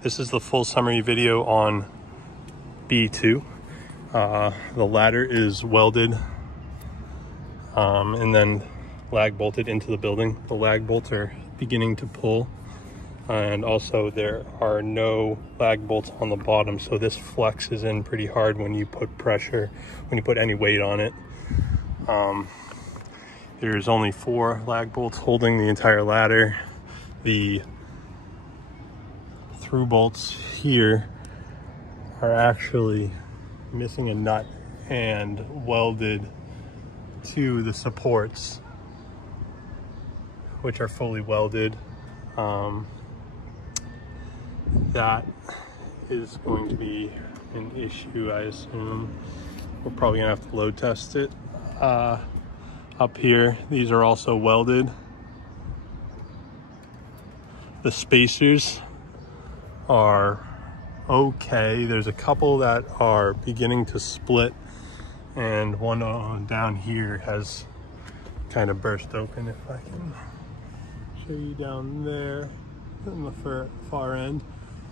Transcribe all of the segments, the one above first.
This is the full summary video on B2. The ladder is welded and then lag bolted into the building. The lag bolts are beginning to pull, and also there are no lag bolts on the bottom, so this flexes in pretty hard when you put pressure, when you put any weight on it. There's only 4 lag bolts holding the entire ladder. The through bolts here are actually missing a nut and welded to the supports, which are fully welded. That is going to be an issue, I assume. We're probably gonna have to load test it. Up here, these are also welded. The spacers are okay. There's a couple that are beginning to split, and one down here has kind of burst open. If I can show you down there in the far end,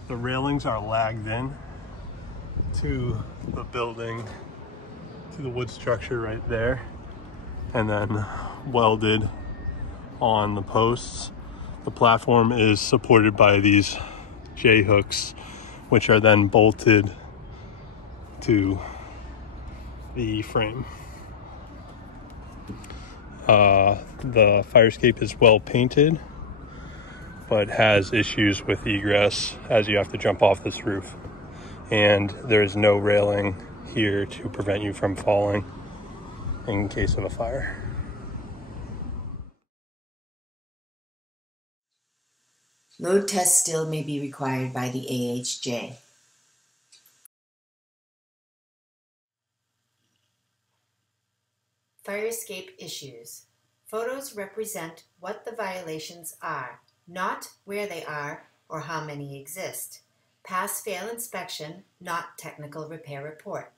the railings are lagged in to the building, to the wood structure right there, and then welded on the posts. The platform is supported by these J-hooks, which are then bolted to the frame. The fire escape is well painted, but has issues with egress as you have to jump off this roof. And there is no railing here to prevent you from falling in case of a fire. Load test still may be required by the AHJ. Fire escape issues. Photos represent what the violations are, not where they are or how many exist. Pass-fail inspection, not technical repair report.